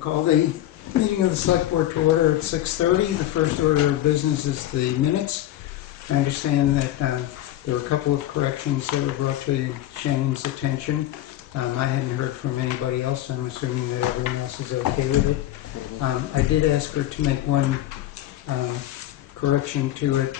Call the meeting of the Select Board to order at 6:30. The first order of business is the minutes. I understand that there were a couple of corrections that were brought to Shane's attention. I hadn't heard from anybody else, so I'm assuming that everyone else is okay with it. I did ask her to make one correction to it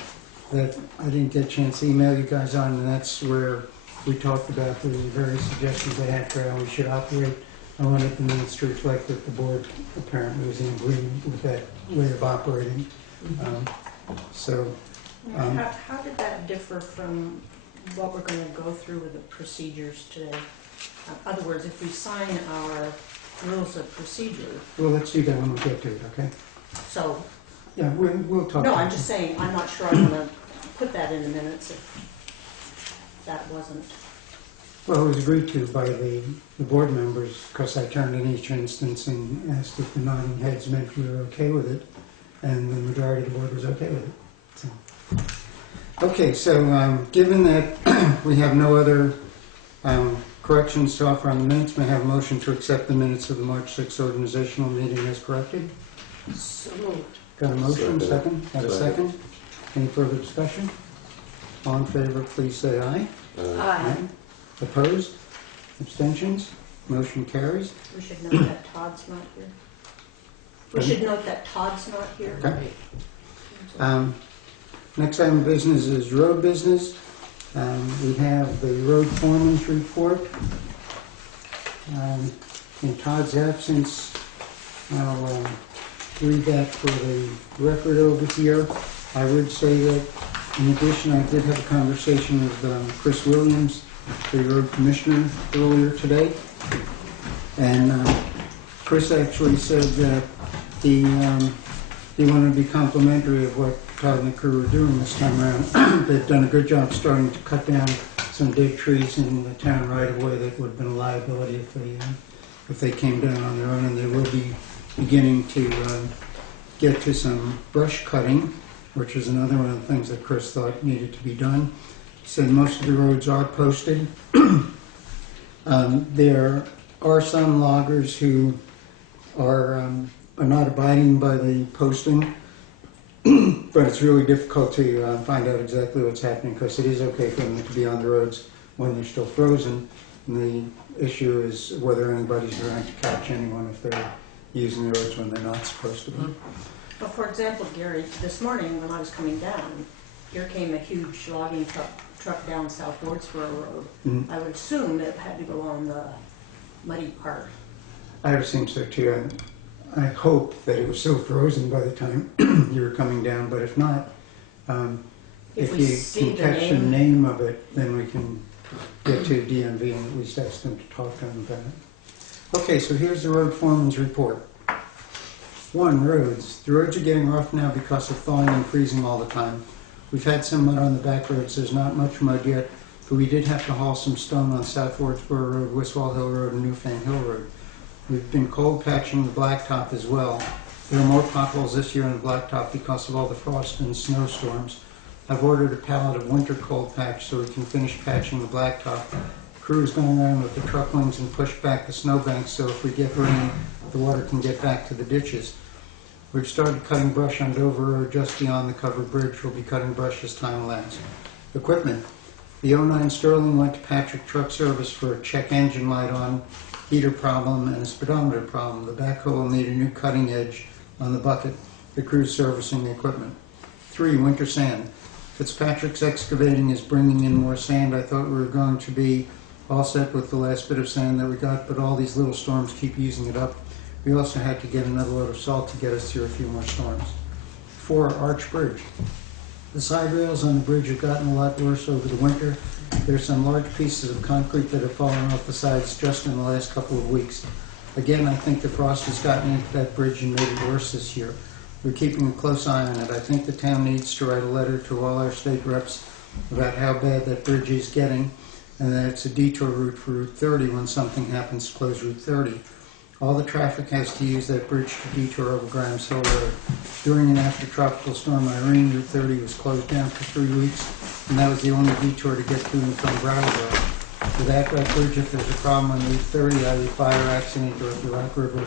that I didn't get a chance to email you guys on, and that's where we talked about the various suggestions I had for how we should operate. I wanted the minutes to reflect that the board apparently was in agreement with that way of operating. How did that differ from what we're going to go through with the procedures today? In other words, if we sign our rules of procedure... Well, let's do that when we get to it, okay? So... Yeah, we'll talk. No, I'm just saying, I'm not sure I want to put that in the minutes if that wasn't... Well, it was agreed to by the board members, because I turned in each instance and asked if the nodding heads meant we were okay with it, and the majority of the board was okay with it. So. Okay, so given that we have no other corrections to offer on the minutes, may I have a motion to accept the minutes of the March 6th organizational meeting as corrected? So moved. Got a motion, second? Got a second? Any further discussion? All in favor, please say aye. Aye. Opposed? Abstentions? Motion carries. We should note that Todd's not here. We should note that Todd's not here. Okay. Next item of business is road business. We have the road foreman's report. In Todd's absence, I'll read that for the record over here. I would say that in addition, I did have a conversation with Chris Williams, the road commissioner, earlier today, and Chris actually said that he wanted to be complimentary of what Todd and the crew were doing this time around. They've done a good job starting to cut down some dead trees in the town right of way that would have been a liability if they came down on their own, and they will be beginning to get to some brush cutting, which is another one of the things that Chris thought needed to be done. He said most of the roads are posted. There are some loggers who are not abiding by the posting, but it's really difficult to find out exactly what's happening, because it is okay for them to be on the roads when they're still frozen. And the issue is whether anybody's going to catch anyone if they're using the roads when they're not supposed to be. Well, for example, Gary, this morning when I was coming down, here came a huge logging truck down South Wardsboro Road. Mm-hmm. I would assume that it had to go on the muddy part. I would assume so too. I hope that it was so frozen by the time you were coming down, but if not, if you can catch the name of it, then we can get to DMV and at least ask them to talk to them about it. Okay, so here's the road foreman's report. 1. Roads. The roads are getting rough now because of thawing and freezing all the time. We've had some mud on the back roads. There's not much mud yet, but we did have to haul some stone on South Wardsboro Road, Wiswall Hill Road, and Newfane Hill Road. We've been cold patching the blacktop as well. There are more potholes this year on the blacktop because of all the frost and snowstorms. I've ordered a pallet of winter cold patch so we can finish patching the blacktop. Crew is going around with the truck wings and push back the snowbanks so if we get rain, the water can get back to the ditches. We've started cutting brush on Dover Road just beyond the covered bridge. We'll be cutting brush as time allows. Equipment. The 09 Sterling went to Patrick Truck Service for a check engine light on. heater problem, and a speedometer problem. The backhoe will need a new cutting edge on the bucket. The crew's servicing the equipment. 3, winter sand. Fitzpatrick's Excavating is bringing in more sand. I thought we were going to be all set with the last bit of sand that we got, but all these little storms keep using it up. We also had to get another load of salt to get us through a few more storms. 4, Arch Bridge. The side rails on the bridge have gotten a lot worse over the winter. There's some large pieces of concrete that have fallen off the sides just in the last couple of weeks. Again, I think the frost has gotten into that bridge and made it worse this year. We're keeping a close eye on it. I think the town needs to write a letter to all our state reps about how bad that bridge is getting, and that it's a detour route for Route 30 when something happens to close Route 30. All the traffic has to use that bridge to detour over Grimes Hill Road. During and after Tropical Storm Irene, Route 30 was closed down for 3 weeks, and that was the only detour to get to and from Brattleboro. For that bridge, if there's a problem on Route 30, either fire accident or if the Rock River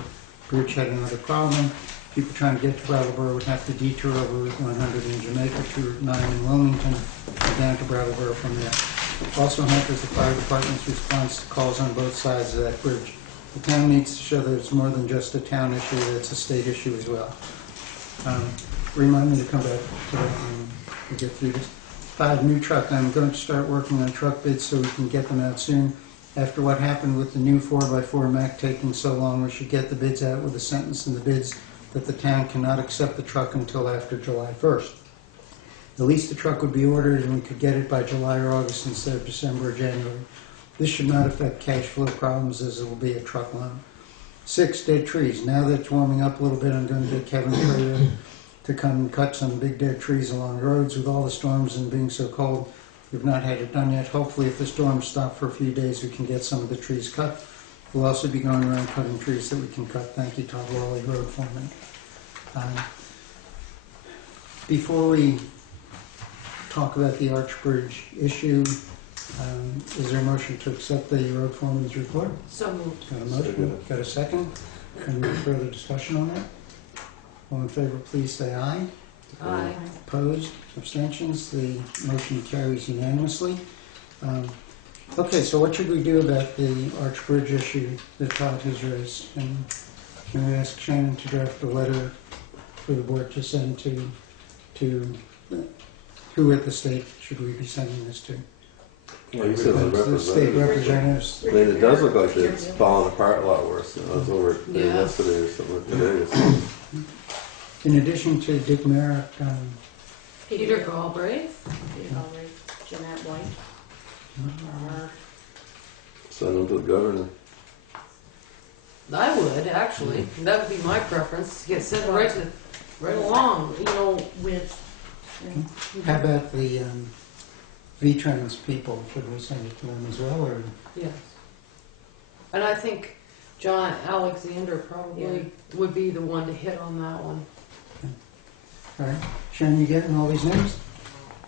Bridge had another problem, people trying to get to Brattleboro would have to detour over Route 100 in Jamaica to Route 9 in Wilmington and down to Brattleboro from there. Also hampers the fire department's response to calls on both sides of that bridge. The town needs to show that it's more than just a town issue, that it's a state issue as well. Remind me to come back to that when we get through this. 5, new truck. I'm going to start working on truck bids so we can get them out soon. After what happened with the new 4x4 Mack taking so long, we should get the bids out with a sentence in the bids that the town cannot accept the truck until after July 1st. At least the truck would be ordered and we could get it by July or August instead of December or January. This should not affect cash flow problems as it will be a truck loan. 6, dead trees. Now that it's warming up a little bit, I'm going to get Kevin Prater to come and cut some big dead trees along the roads. With all the storms and being so cold, we've not had it done yet. Hopefully if the storms stop for a few days, we can get some of the trees cut. We'll also be going around cutting trees that we can cut. Thank you, Todd Lawley, road foreman. Before we talk about the Arch Bridge issue, is there a motion to accept the road foreman's report? So moved. Got a motion? Got a second? Any further discussion on that? All in favor, please say aye. Aye. Opposed? Abstentions? The motion carries unanimously. Okay, so what should we do about the Arch Bridge issue that Todd has raised? And can we ask Shannon to draft a letter for the board to send to who at the state should we be sending this to? Well, you said The state representatives. I mean, it does look like it's falling apart a lot worse. I was over there yesterday or something today. So. In addition to Dick Merrick, Peter Galbraith, Jeanette White. Send them to the governor. I would, actually. That would be my preference. Get sent right along. You know, with... how about the V-Trans people? Should we send it to them as well? Or? Yes. And I think John Alexander probably would be the one to hit on that one. All right. Sharon, you getting all these names?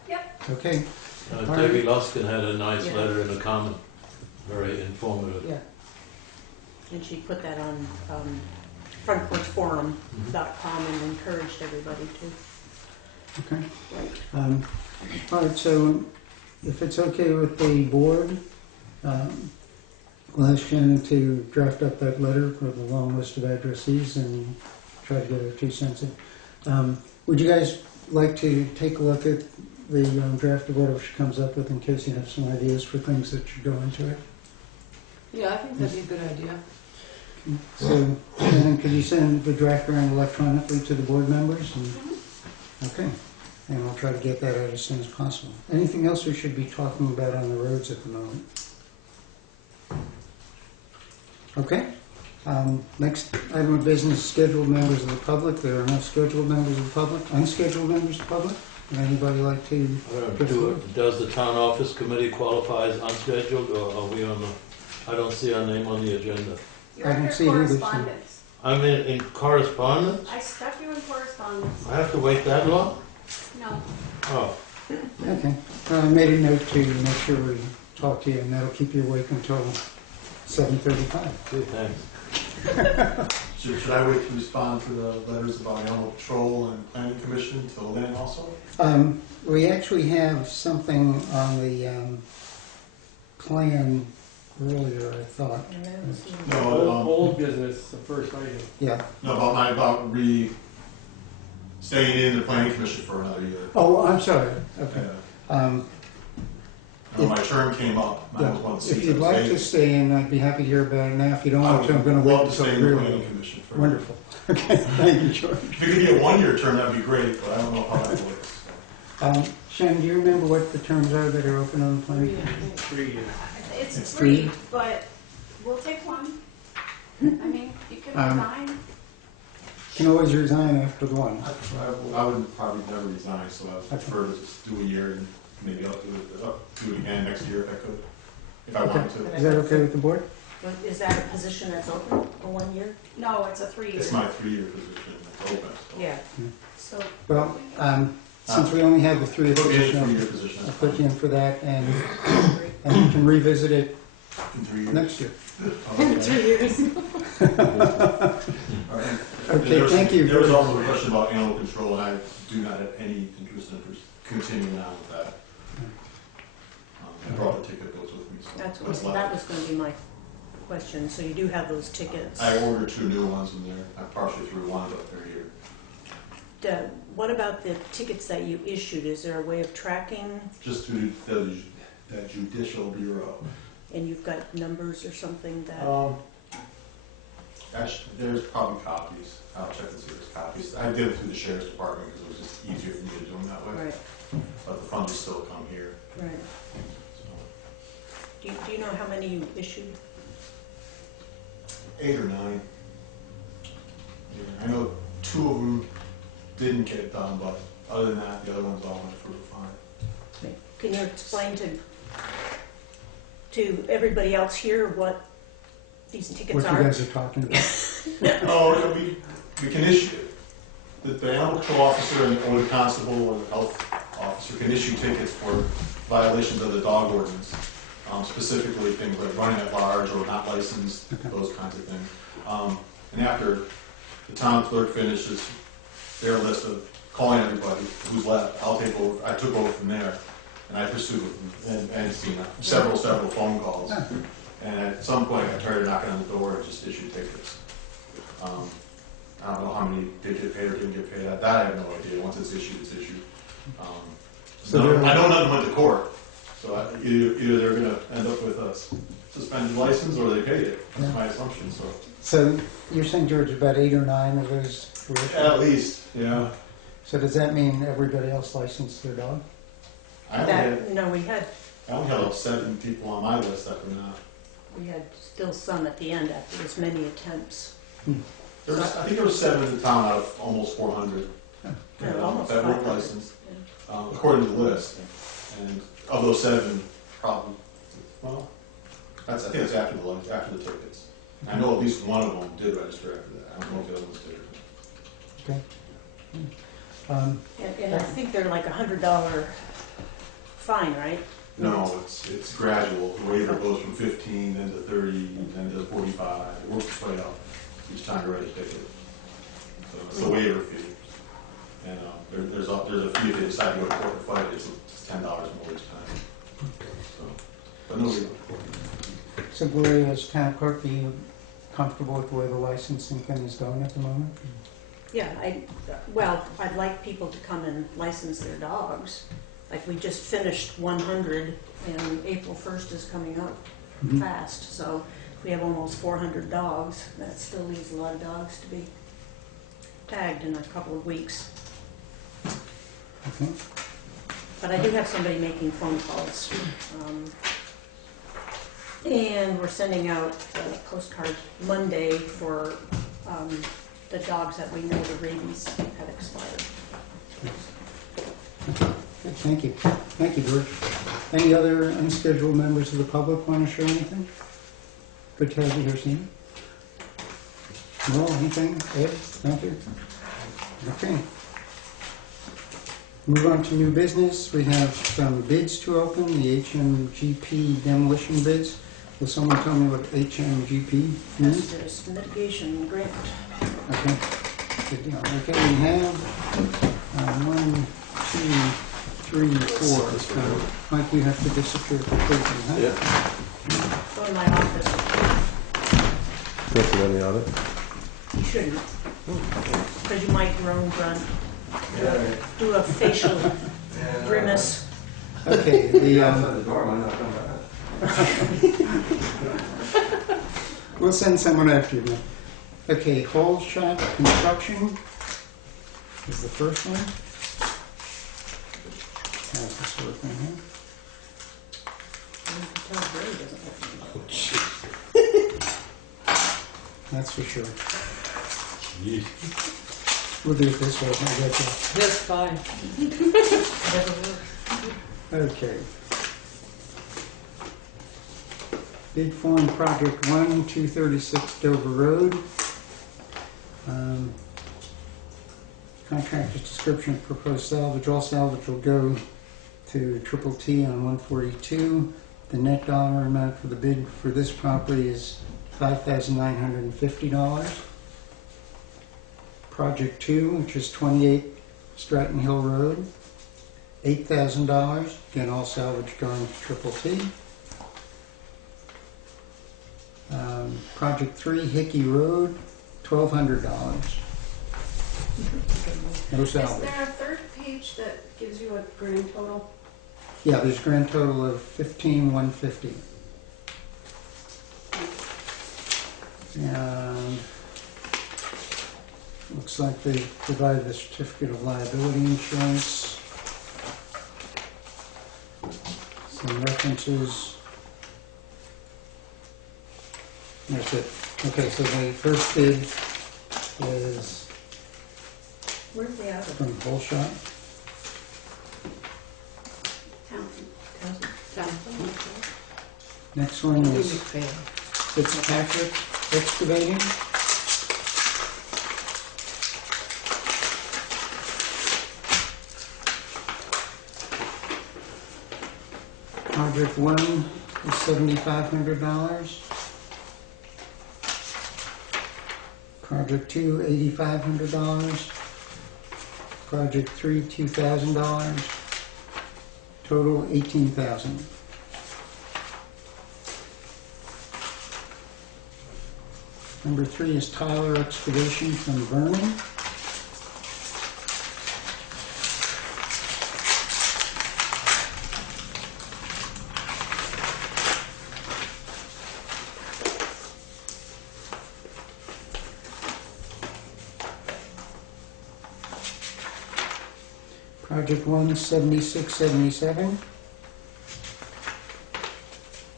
Yep. Okay. Debbie Luskin had a nice letter in the comment, very informative. Yeah. And she put that on frontporchforum.com and encouraged everybody to. Okay. All right, so if it's okay with the board, we'll ask Shannon to draft up that letter with a long list of addressees and try to get our 2 cents in. Would you guys like to take a look at the draft of whatever she comes up with in case you have some ideas for things that should go into it? Yeah, I think that'd be a good idea. So, Shannon, could you send the draft around electronically to the board members? And, okay. And I'll try to get that out as soon as possible. Anything else we should be talking about on the roads at the moment? Okay. Next item of business, scheduled members of the public. There are no scheduled members of the public. Unscheduled members of the public? Would anybody like to? Does the town office committee qualify as unscheduled, or are we on the, I don't see our name on the agenda. You're I don't under see it either, so- correspondence. I'm in correspondence? I stuck you in correspondence. I have to wait that long? No. Oh, Okay. I made a note to make sure we talk to you, and that'll keep you awake until 7:35. gee, thanks. Should I wait to respond to the letters about animal patrol and planning commission till then also? We actually have something on the plan earlier, I thought. And then it's- No, Old business, the first item. Yeah. no, about staying in the planning commission for another year. Oh, I'm sorry. Okay. Yeah. My term came up, and I was one If seat. you'd like to stay in, I'd be happy to hear about it now. If you don't want to, I'm going to wait love to until stay in the really. planning commission for. Wonderful. Okay, thank you, George. If it could be a one-year term, that'd be great, but I don't know how that works. Shannon, do you remember what the terms are that are open on the planning? 3 years. It's It's free, free? but we'll take one. I mean, you can resign. You can always resign after the one. I would probably never resign, so I would prefer to just do a year and maybe I'll do it again next year if I could, if I wanted to. Is that okay with the board? Is that a position that's open for 1 year? No, it's a 3-year. It's my 3-year position, it's open. So. Yeah. So, Well, since we only have the three of Put me in a us, 3-year position. I'll put you in for that, and you can revisit it In 3 years. next year. Okay. 3 years. All right. Okay, thank you. There was also a question about animal control, and I do not have any interest in continuing on with that. I brought the ticket books with me, so. that what's was left? going to be my question. So you do have those tickets. I ordered 2 new ones in there. I partially threw one, but they're here. What about the tickets that you issued? Is there a way of tracking? Just through the judicial bureau. And you've got numbers or something that? Actually, there's probably copies. I'll check and see if there's copies. I did it through the sheriff's department because it was just easier for me to do them that way. Right, But the funds still come here. right. So. Do you know how many you issued? 8 or 9. Yeah, I know 2 of them didn't get done, but other than that, the other ones all went through fine. Can you explain to everybody else here what these tickets What you are? guys are talking about. Oh, we can issue, the animal control officer or the constable or the health officer can issue tickets for violations of the dog ordinance. Specifically things like running at large or not licensed, those kinds of things. And after the town clerk finishes their list of calling everybody who's left, I'll take over. I took over from there, and I pursued them and seen several phone calls. And at some point, I started knocking on the door and just issued tickets. I don't know how many did get paid or didn't get paid. That I have no idea. Once it's issued, it's issued. I know none went to court. So either they're going to end up with a suspended license or they paid it. That's my assumption. So you're saying, George, about 8 or 9 of those were issued? At least, yeah. So does that mean everybody else licensed their dog? I only had had 7 people on my list that were not. we had still some at the end after as many attempts. I think there were 7 in the town out of almost 400 Almost that were 500. licensed, according to the list. And of those 7, probably, well, I think that's after the tickets. I know at least one of them did register after that. I don't know if the other ones did. Okay. And I think they're like $100 fine, right? No, it's gradual. The waiver goes from 15, then to 30, then to 45. It works its way up each time you write a ticket. So it's the waiver fee. And there's a fee if they decide to go to court and fight. It's $10 more each time. So, but no legal. So Gloria, as town clerk, are you comfortable with the way the licensing thing is going at the moment? Yeah, I'd like people to come and license their dogs. Like we just finished 100 and April 1st is coming up fast. So we have almost 400 dogs. That still leaves a lot of dogs to be tagged in a couple of weeks. Okay. But I do have somebody making phone calls. And we're sending out a postcard Monday for the dogs that we know the rabies have expired. Good, thank you. Thank you, George. Any other unscheduled members of the public want to share anything? Good to have you here, Steve. No, anything? Ed, thank you. Okay. Move on to new business. We have some bids to open, the HMGP demolition bids. Will someone tell me what HMGP means? There's mitigation grant. Okay. Good deal. Okay, we have 1, 2, 3, 4. Mike, you have to disappear completely, huh? Yeah. one in my office. What's it on the audit? You shouldn't, because you might groan, grunt, do a facial grimace. Okay, the, we'll send someone after you. Okay, Whole Shot Construction is the first one. How's this working here? You can tell Ray doesn't have Oh, jeez. That's for sure. Jeez. We'll do it this way, I got That's fine. never worked. you. Okay. Bid form Project 1, 236 Dover Road. Contractor's description of proposed salvage. All salvage will go to Triple T on 142. The net dollar amount for the bid for this property is $5,950. Project 2, which is 28 Stratton Hill Road, $8,000. Again, all salvage going to Triple T. Project 3, Hickey Road, $1,200. No Is salvage. there a third page that gives you a grand total? Yeah, there's a grand total of $15,150. And looks like they provided a certificate of liability insurance. Some references. That's it. Okay, so the first bid is Where's the other? from Whole Shot. Townsend. Next one is Newfane. Fitzpatrick Excavating. Project 1 is $7,500. Project 2, $8,500. Project 3, $2,000. Total $18,000. Number 3 is Tyler Excavation from Vernon. Project 1, $76.77.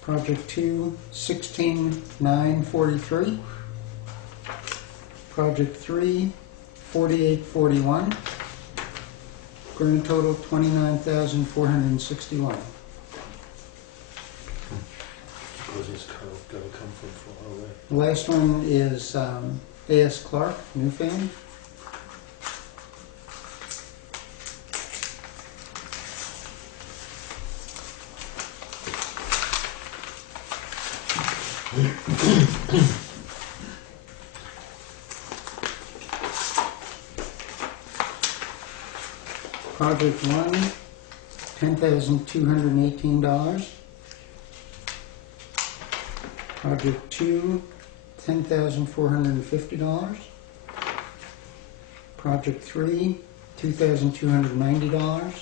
Project 2, $16,943. Project 3, $48.41. Grand total $29,461. Because it's gotta come from far away. The last one is A.S. Clark, Newfane. Project 1, $10,218. Project 2, $10,450. Project 3, $2,290.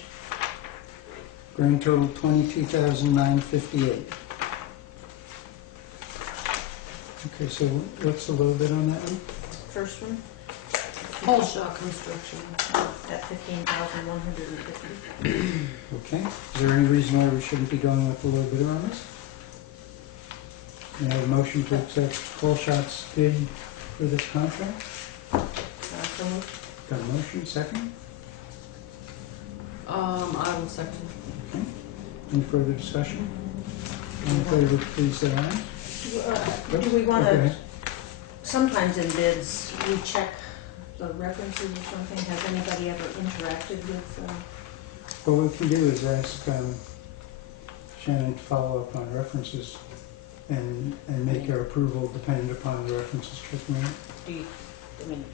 Grand total $22,958. Okay, so what's the low bid on that one? First one, Whole Shot Construction. at $15,150. Okay, is there any reason why we shouldn't be going with the low bidder on this? May I have a motion to accept Whole Shot's bid for this contract? So moved. Got a motion, second? I will second. Okay. Any further discussion? All in favor, please say aye. Do we want Okay. to, sometimes in bids, we check the references or something? Has anybody ever interacted with, What we can do is ask Shannon to follow up on references and make our approval dependent upon the references checking out. do you, I mean,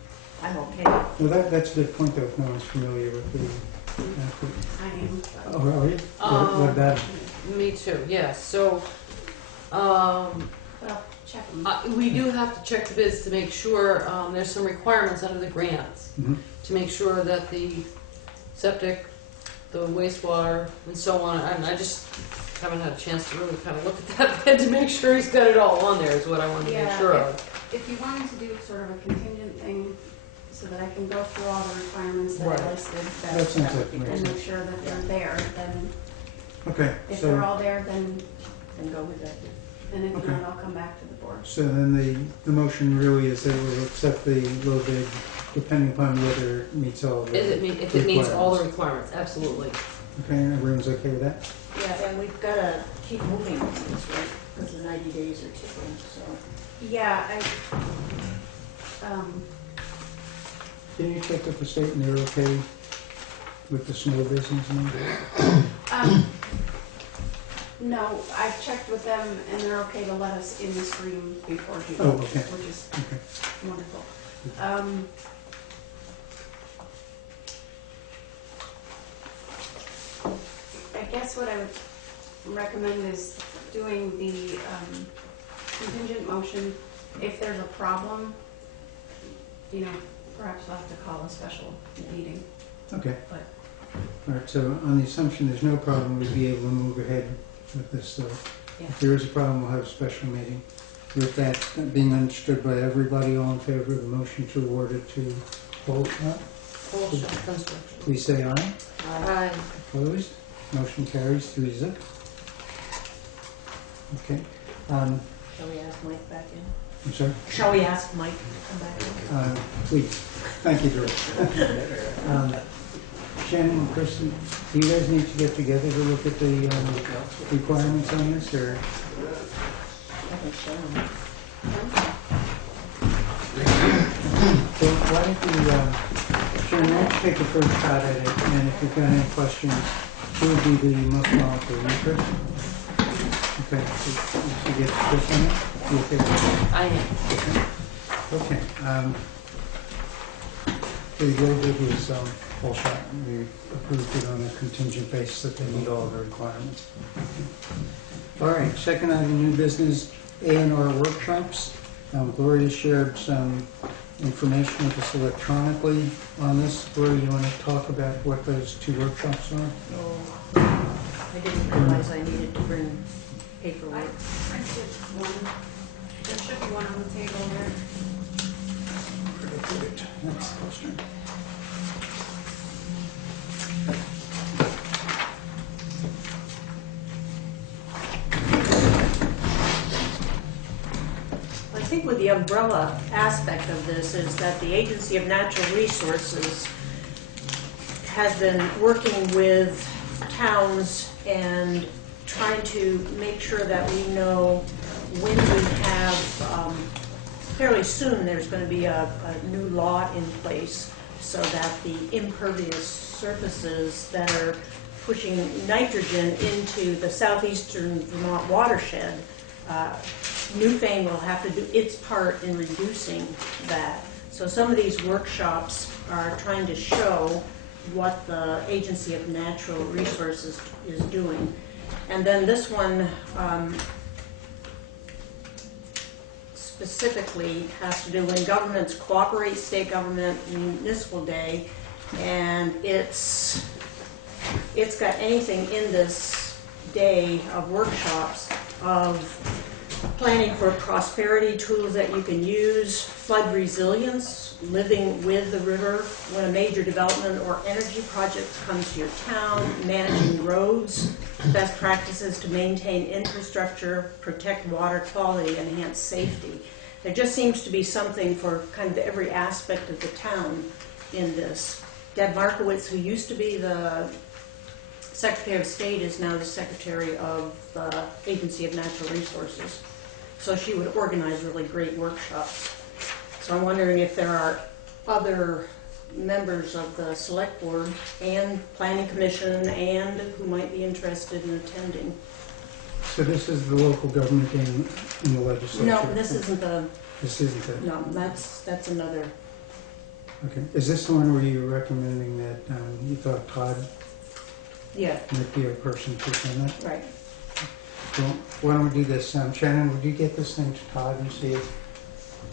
I'm okay. Well, that's a good point though, if no one's familiar with the effort. I am. Oh, are you? What about it? Me too, yes. So But I'll check them. We do have to check the bids to make sure, there's some requirements under the grants, Mhm. to make sure that the septic, the wastewater, and so on, and I just haven't had a chance to really kind of look at that bid to make sure he's got it all on there, is what I wanted to make Yeah, sure of. If you wanted to do sort of a contingent thing, so that I can go through all the requirements that Right. I listed, That sounds like and makes make sense. sure that they're there, then Okay, if they're so, all there, then, And go with that. and if Okay. not, I'll come back to the board. so then the motion really is that we'll accept the low bid depending upon whether it meets all the If it meets all the requirements. requirements, absolutely. Okay, everyone's okay with that? Yeah, and we've gotta keep moving on this, right? Because the 90 days are ticking, so. Yeah, Can you check with the state and they're okay with the small business now? no, I've checked with them and they're okay to let us in the stream before June. Oh, okay. Which is Okay. wonderful. I guess what I would recommend is doing the contingent motion. If there's a problem, perhaps we'll have to call a special meeting. Okay. But- All right, so on the assumption there's no problem, we'd be able to move ahead with this. Yeah. If there is a problem, we'll have a special meeting. With that being understood by everybody, all in favor of the motion to award it to Holshot, Full shop construction. please say aye. Aye. Opposed? Motion carries 3-0. Okay. Shall we ask Mike back in? I'm sorry? Shall we ask Mike to come back in? Please. Thank you, George. Shannon and Kristen, do you guys need to get together to look at the requirements on this, or? I think so. So why don't we, Sharon, why don't you take the first shot at it, and if you've got any questions, who would be the most knowledgeable, you, Chris? Okay, so you get Chris on it? You okay with that? I am. Okay. The low bid was full shot. We approved it on a contingent basis that they meet all the requirements. All right, second item, new business, A&R workshops. Gloria shared some information with us electronically on this. Gloria, you want to talk about what those two workshops are? Oh, I didn't realize I needed to bring paperwork. I did one. There should be one on the table there. That's the question. I think with the umbrella aspect of this is that the Agency of Natural Resources has been working with towns and trying to make sure that we know when we have, fairly soon, there's going to be a new law in place so that the impervious surfaces that are pushing nitrogen into the southeastern Vermont watershed, Newfane will have to do its part in reducing that. So some of these workshops are trying to show what the Agency of Natural Resources is doing. And then this one specifically has to do when governments cooperate, state government, municipal day, and it's got anything in this day of workshops of planning for prosperity, tools that you can use, flood resilience, living with the river when a major development or energy project comes to your town, managing roads, best practices to maintain infrastructure, protect water quality, enhance safety. There just seems to be something for kind of every aspect of the town in this. Deb Markowitz, who used to be the Secretary of State, is now the Secretary of the Agency of Natural Resources. So she would organize really great workshops. So I'm wondering if there are other members of the Select Board and Planning Commission and who might be interested in attending. So this is the local government in the legislature? No, this isn't the, This isn't it? no, that's another. Okay. Is this the one where you were recommending that you thought Todd Yeah, might be a person to attend that? right. Well, why don't we do this? Shannon, would you get this thing to Todd and see if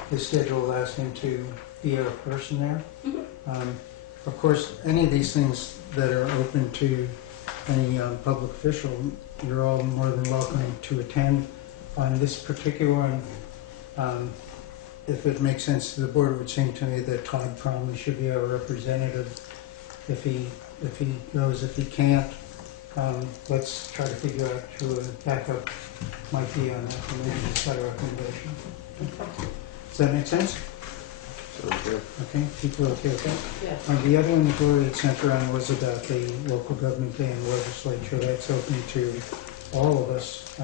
his schedule allows him to be our person there? Of course, any of these things that are open to any public official, you're all more than welcome to attend. On this particular one, if it makes sense to the board, it would seem to me that Todd probably should be our representative. If he goes, if he can't, let's try to figure out who a backup might be on that, and maybe decide a recommendation. Does that make sense? Sounds good. Okay, people are okay with that? Yeah. The other one the Gloria had sent around was about the local government day in the legislature. That's open to all of us.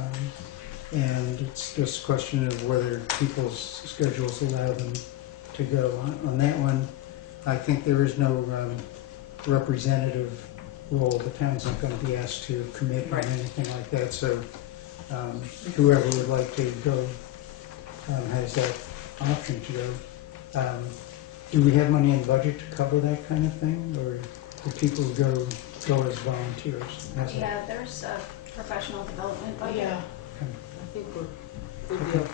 And it's just a question of whether people's schedules allow them to go. On that one, I think there is no representative role. The town's not going to be asked to commit on Right. anything like that. So whoever would like to go has that option to go. Do we have money in budget to cover that kind of thing, or do people go as volunteers? How's that? Yeah, there's a professional development budget. Yeah. I think we'd be okay.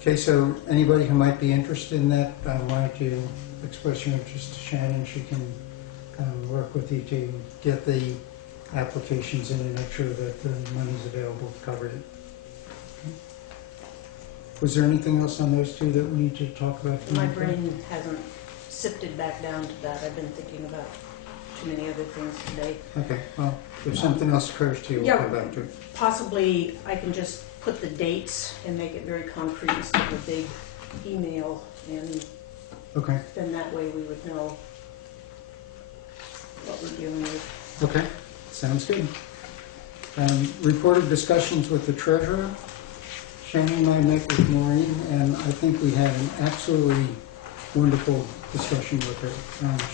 Okay, so anybody who might be interested in that, why don't you express your interest to Shannon? She can work with you to get the applications in and make sure that the money's available to cover it. Okay. Was there anything else on those two that we need to talk about? My brain hasn't sifted back down to that. I've been thinking about too many other things today. Okay, well, if something else occurs to you, we'll Yeah. come back to it. Possibly I can just put the dates and make it very concrete instead of a big email, and Okay, then that way we would know what we're dealing with. okay, sounds good. Reported discussions with the treasurer. Shannon and I met with Maureen, and I think we had an absolutely wonderful discussion with her.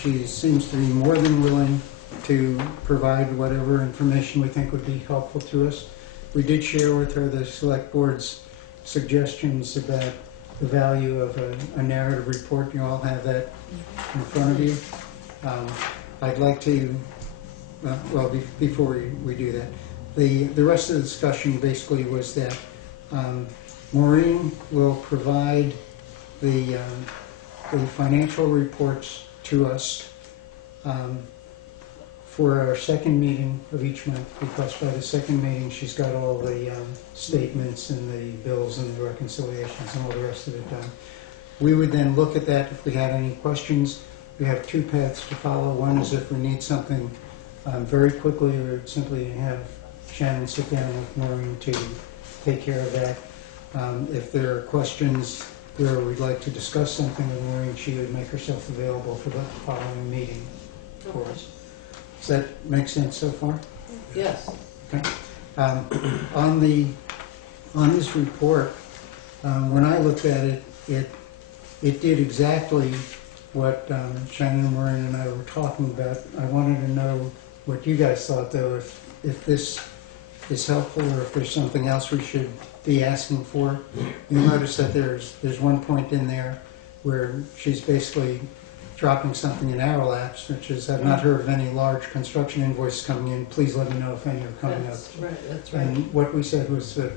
She seems to be more than willing to provide whatever information we think would be helpful to us. We did share with her the select board's suggestions about the value of a narrative report. You all have that in front of you. I'd like to, before we do that, the rest of the discussion basically was that Maureen will provide the financial reports to us for our second meeting of each month, because by the second meeting she's got all the statements and the bills and the reconciliations and all the rest of it done. We would then look at that if we had any questions. We have two paths to follow. One is if we need something very quickly, we would simply have Shannon sit down with Maureen to take care of that. If there are questions where we'd like to discuss something with Maureen, she would make herself available for the following meeting for us. Does that make sense so far? Yes. Okay. On this report, when I looked at it, it did exactly what Shannon, Maureen, and I were talking about. I wanted to know what you guys thought, though, if this is helpful or if there's something else we should be asking for. You'll notice that there's one point in there where she's basically dropping something in our laps, which is, I've not heard of any large construction invoices coming in. Please let me know if any are coming up. That's right. And what we said was that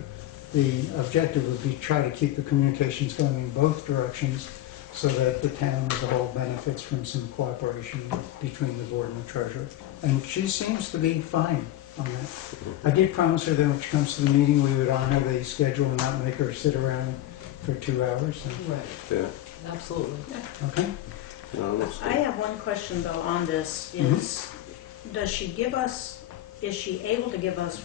the objective would be try to keep the communications going in both directions so that the town as a whole benefits from some cooperation between the board and the treasurer. And she seems to be fine on that. I did promise her that when she comes to the meeting, we would honor the schedule and not make her sit around for 2 hours. Right, Yeah. absolutely. Okay? No, that's I good. have one question though on this, is she able to give us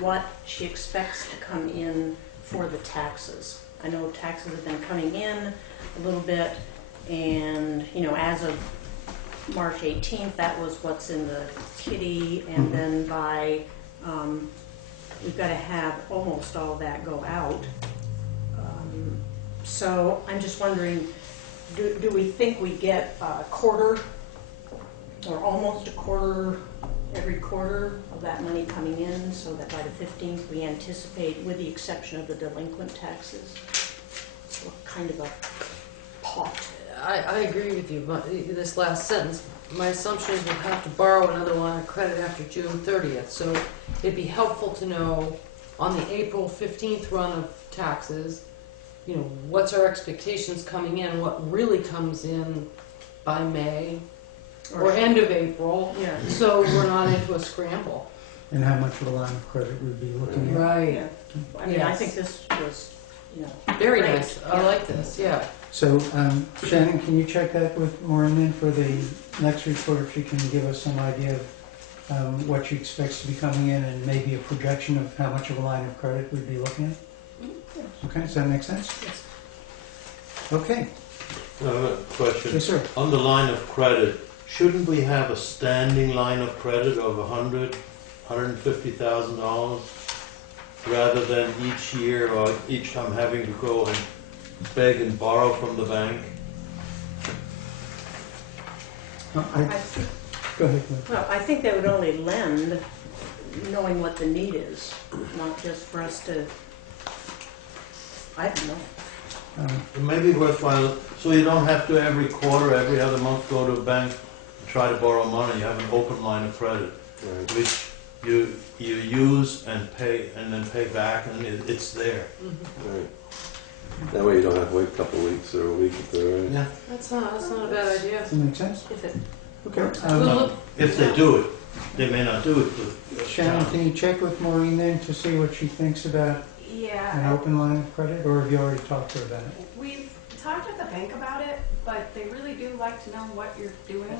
what she expects to come in for the taxes? I know taxes have been coming in a little bit, and, as of March 18th, that was what's in the kitty, and then by, we've got to have almost all that go out. So I'm just wondering, do we think we get a quarter, or almost a quarter, every quarter of that money coming in, so that by the 15th we anticipate, with the exception of the delinquent taxes, what kind of a pot? I agree with you, but this last sentence, my assumption is we'll have to borrow another line of credit after June 30th, so it'd be helpful to know on the April 15th run of taxes, you know, what's our expectations coming in, what really comes in by May or end of April, Yeah. so we're not into a scramble. And how much of a line of credit we'd be looking at. Right. Yeah. I mean, I Yes. think this was, you know, Very great. nice. I Yeah. like this, yeah. So, Shannon, can you check that with Maureen then for the next report, if she can give us some idea of what she expects to be coming in and maybe a projection of how much of a line of credit we'd be looking at? Okay, does that make sense? Yes. Okay, I have a question. yes, sir. On the line of credit, shouldn't we have a standing line of credit of $150,000 rather than each year or each time having to go and beg and borrow from the bank? I think, Go ahead, Lynn. well, I think they would only lend knowing what the need is, not just for us to, I don't know. It may be worthwhile, so you don't have to every quarter, every other month go to a bank and try to borrow money. You have an open line of credit, Right. which you use and pay and then pay back, and it's there. Right. That way you don't have to wait a couple weeks or a week if they're ready. Yeah. That's not a bad idea. Does that make sense? If it, Okay. We'll look- If they do it, they may not do it. With Shannon, can you check with Maureen then to see what she thinks about an Yeah, open line of credit, or have you already talked to her about it? we've talked with the bank about it, but they really do like to know what you're doing.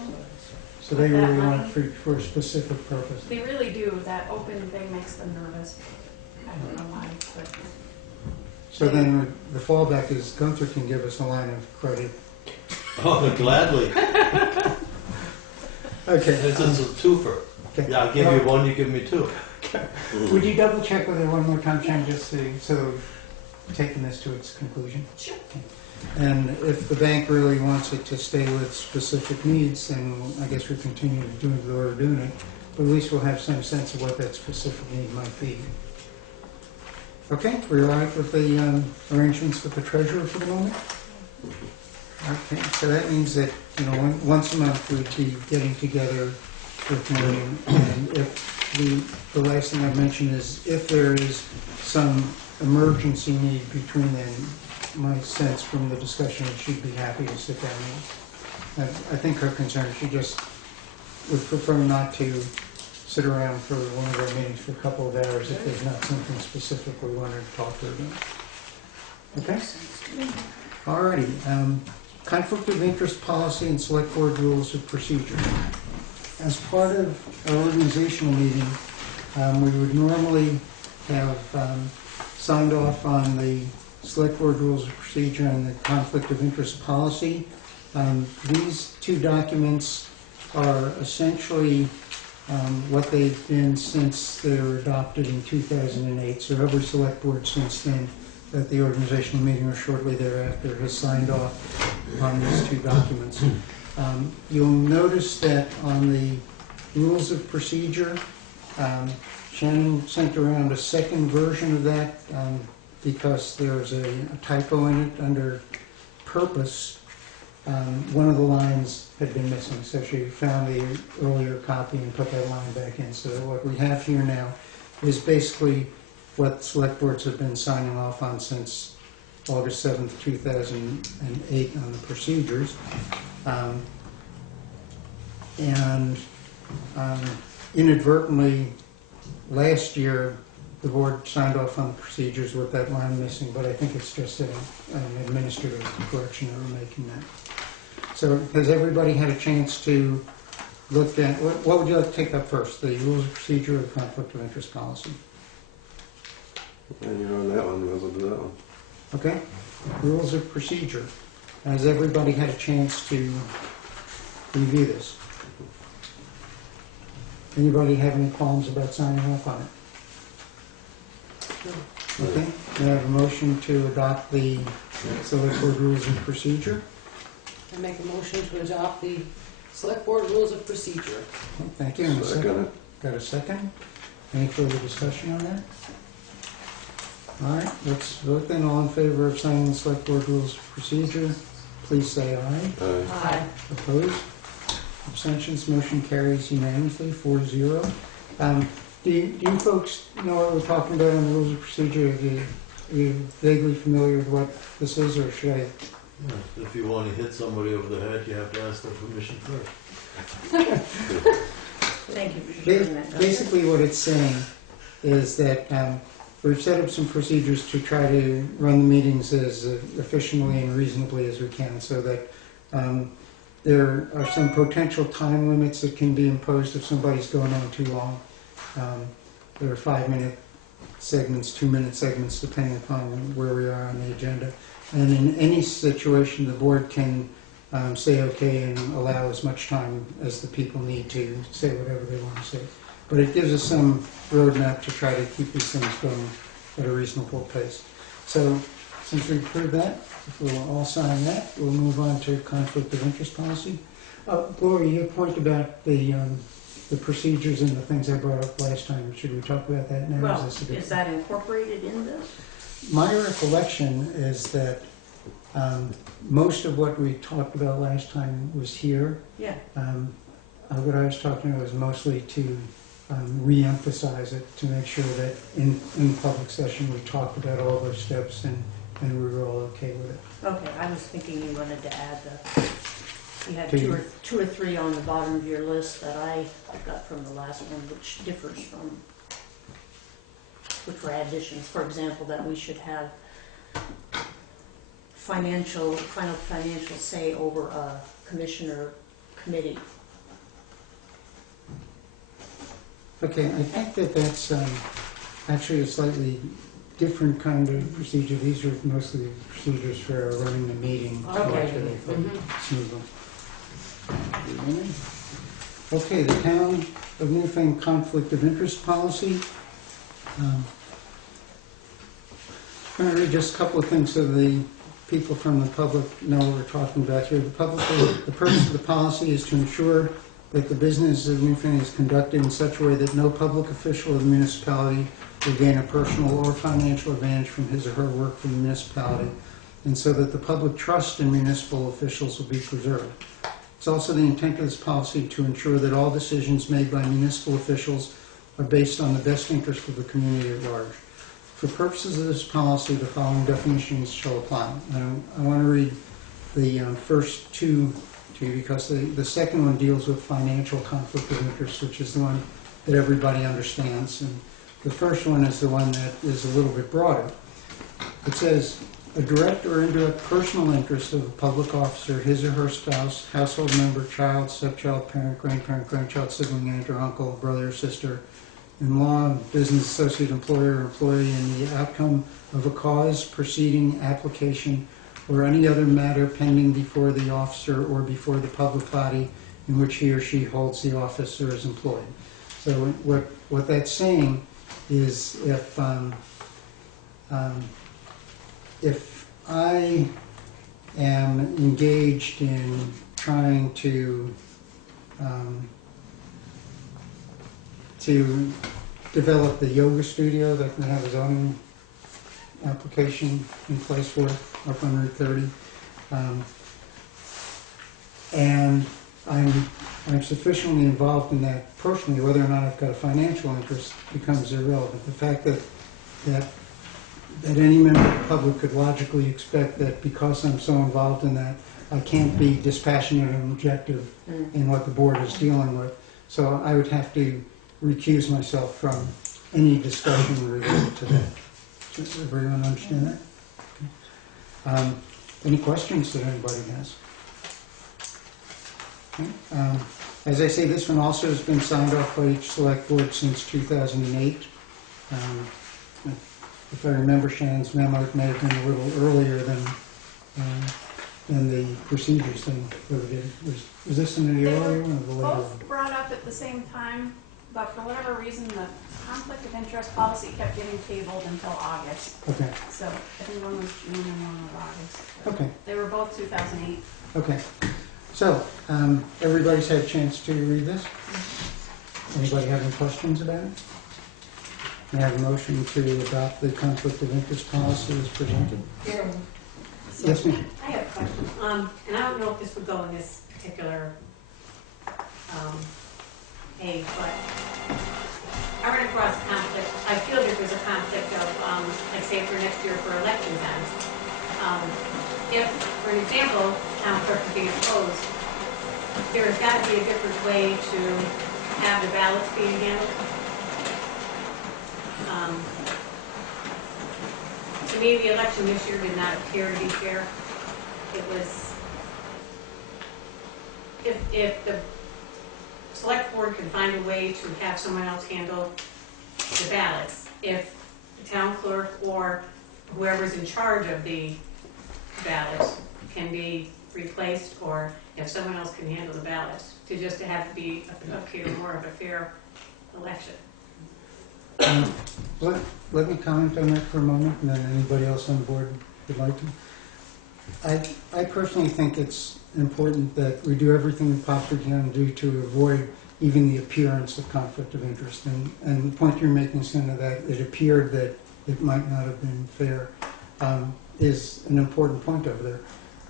So they That really want money? it for a specific purpose. They really do. That open thing makes them nervous. I don't know why, but So then the fallback is Gunther can give us a line of credit. Oh, gladly. Okay. This is a twofer. Okay. Yeah, I'll give you one, you give me two. Would you double check with her one more time, Shannon, just so we've taken this to its conclusion? Sure. And if the bank really wants it to stay with specific needs, then I guess we continue to do the way we're doing it. But at least we'll have some sense of what that specific need might be. Okay, we're all right with the arrangements with the treasurer for the moment? Okay, so that means that, you know, once a month we'd be getting together with Maureen, and if the last thing I mentioned is if there is some emergency need between then, my sense from the discussion is she'd be happy to sit down with. I think her concern, she just would prefer not to sit around for one of our meetings for a couple of hours if there's not something specific we wanted to talk to her about. Okay? Alrighty, conflict of interest policy and select board rules of procedure. As part of our organizational meeting, we would normally have signed off on the select board rules of procedure and the conflict of interest policy. These two documents are essentially what they've been since they were adopted in 2008. So every select board since then, at the organizational meeting or shortly thereafter, has signed off on these two documents. You'll notice that on the rules of procedure, Shannon sent around a second version of that because there's a typo in it under purpose. One of the lines had been missing, so she found the earlier copy and put that line back in. So what we have here now is basically what select boards have been signing off on since August 7th, 2008 on the procedures. Inadvertently, last year, the board signed off on the procedures with that line missing, but I think it's just an administrative correction that we're making that. So has everybody had a chance to look at, what would you like to take up first, the rules of procedure or the conflict of interest policy? And you're on that one, we might as well do that one. Okay, rules of procedure. Has everybody had a chance to review this? Anybody have any qualms about signing off on it? Okay, may I have a motion to adopt the select board rules of procedure? I make a motion to adopt the select board rules of procedure. Okay, thank you. And a Second. Got a second? Any further discussion on that? All right, let's vote then. All in favor of signing the select board rules of procedure, please say aye. Aye. Opposed? Abstentions? Motion carries unanimously, 4-0. Do you folks know what we're talking about in the rules of procedure? Are you vaguely familiar with what this is, or should I? Yeah, if you want to hit somebody over the head, you have to ask their permission first. Thank you for sharing that. Basically, what it's saying is that we've set up some procedures to try to run the meetings as efficiently and reasonably as we can, so that there are some potential time limits that can be imposed if somebody's going on too long. There are 5-minute segments, 2-minute segments, depending upon where we are on the agenda. And in any situation, the board can say okay and allow as much time as the people need to say whatever they want to say. But it gives us some roadmap to try to keep these things going at a reasonable pace. So since we've approved that, if we'll all sign that, we'll move on to conflict of interest policy. Gloria, your point about the procedures and the things I brought up last time, should we talk about that now? Well, is that incorporated in this? My recollection is that most of what we talked about last time was here. Yeah. What I was talking about was mostly to re-emphasize it, to make sure that in public session we talked about all those steps and we were all okay with it. Okay, I was thinking you wanted to add you had Do you? two or three on the bottom of your list that I got from the last one, which differs from, which were additions. For example, that we should have final financial say over a commissioner committee. Okay, I think that that's actually a slightly different kind of procedure. These are mostly procedures for running the meeting. Okay. Smoothly. Okay, the Town of Newfane Conflict of Interest Policy. I'm going to read just a couple of things so the people from the public know what we're talking about here. The purpose of the policy is to ensure that the business of Newfane is conducted in such a way that no public official of the municipality will gain a personal or financial advantage from his or her work for the municipality, and so that the public trust in municipal officials will be preserved. It's also the intent of this policy to ensure that all decisions made by municipal officials are based on the best interest of the community at large. For purposes of this policy, the following definitions shall apply. I want to read the first two to you because the second one deals with financial conflict of interest, which is the one that everybody understands. And the first one is the one that is a little bit broader. It says, a direct or indirect personal interest of a public officer, his or her spouse, household member, child, stepchild, parent, grandparent, grandchild, sibling, aunt or uncle, brother or sister, in-law, business associate, employer, or employee in the outcome of a cause, proceeding, application, or any other matter pending before the officer or before the public body in which he or she holds the office or is employed. So what that's saying is if I am engaged in trying to develop the yoga studio that can have a zoning application in place for up on Route 30, and I'm sufficiently involved in that personally, whether or not I've got a financial interest becomes irrelevant. The fact that any member of the public could logically expect that because I'm so involved in that, I can't be dispassionate and objective in what the board is dealing with. So I would have to recuse myself from any discussion related to that. Does everyone understand that? Okay. Any questions that anybody has? Okay. As I say, this one also has been signed off by each select board since 2008. If I remember Shannon's memo, it may have been a little earlier than the procedures thing. Was this in the earlier one or the later one? Both brought up at the same time, but for whatever reason, the conflict of interest policy kept getting tabled until August. Okay. So I think one was June and one was August. Okay. They were both 2008. Okay. So everybody's had a chance to read this. Anybody have any questions about it? May I have a motion to adopt the conflict of interest policy as presented? So Yes, ma'am. I have a question, and I don't know if this would go in this particular page, but I run across a conflict, I feel that there's a conflict of, like say for next year for election times. If, for an example, town clerk is being opposed, there has got to be a different way to have the ballots being handled. To me, the election this year did not appear to be fair. It was, if the select board could find a way to have someone else handle the ballots, if the town clerk or whoever's in charge of the ballots can be replaced, or if someone else can handle the ballots, to just to have to be appear more of a fair election. Let me comment on that for a moment, and then anybody else on the board would like to. I personally think it's important that we do everything we possibly can do to avoid even the appearance of conflict of interest. And the point you're making, Senator, that it appeared that it might not have been fair, is an important point over there.